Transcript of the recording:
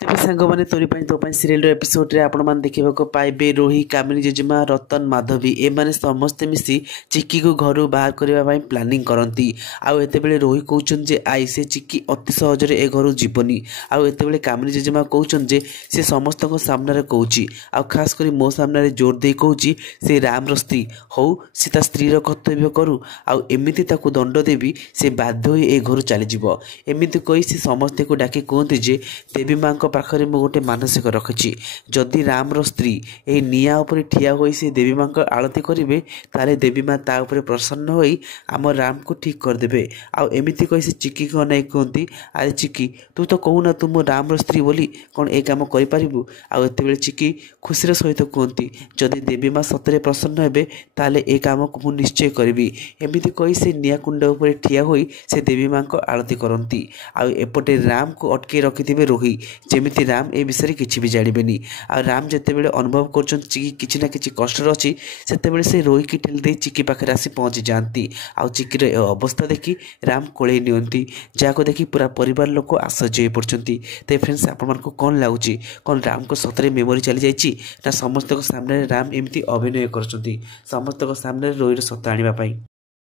तेज सांग मैंने तोरी तो सीरियल एपिसोड रे आपण मैंने देखा पाइबे रोही कामिनी जेजेमा रतन माधवी एमाने समस्ते मिसी चिक्की को घर बाहर करने प्लानिंग करती आते रोही कहते जे आई से चिक्की अति सहजरे ए घर जीवनी आते कामिनी जेजेमा कहते से समस्त सामने कौची खास कर मो सामने जोर दे कौची से राम स्त्री हौ सी स्त्री कर्तव्य करू आमती दंड देवी से बाध्य ए घर चलीज एमती कही से समस्ते को डाकी कहते जे देवी माँ पाखरे मु गोटे मानसिक रखी जदि रामर स्त्री ए निआ उपर ठिया होई से देवी माँ को आरती करेंगे ताले देवी माँ ता उपरे प्रसन्न होई आम राम को ठीक करदे आमती कही से चिक्की को अनाई कहती अरे चिक्की तू तो कहूना तू मो रामर स्त्री बोली कौन ए काम करूँ आते चिक्की खुशी सहित कहती जदि देवी माँ सतरे प्रसन्न हे ताले ए काम को मुझे निश्चय करी एमती कही से निआ कुंड उपर ठिया होई से देवी माँ को आरती करती आउटे राम को अटके रखिथे रोही जेमिति राम ए विषय किसी भी जानवेनी आ राम जिते बड़े अनुभव कर किसी ना कि कष्ट अच्छी से से रोही की ठेली दे चिक्की पाखे आसी पहुँची जाती आ चिक्कीर अवस्था देखी राम कोड़े नियंती जहाँ देखी पूरा परिवार लोक आश्चर्य हो पड़ती। तो फ्रेंड्स आपण कौन लगुच कौन राम को सतरे मेमोरी चली जाइए ना समस्त सामने राम एमती अभिनय कर समस्त सामने रोहीर सत्ता आने।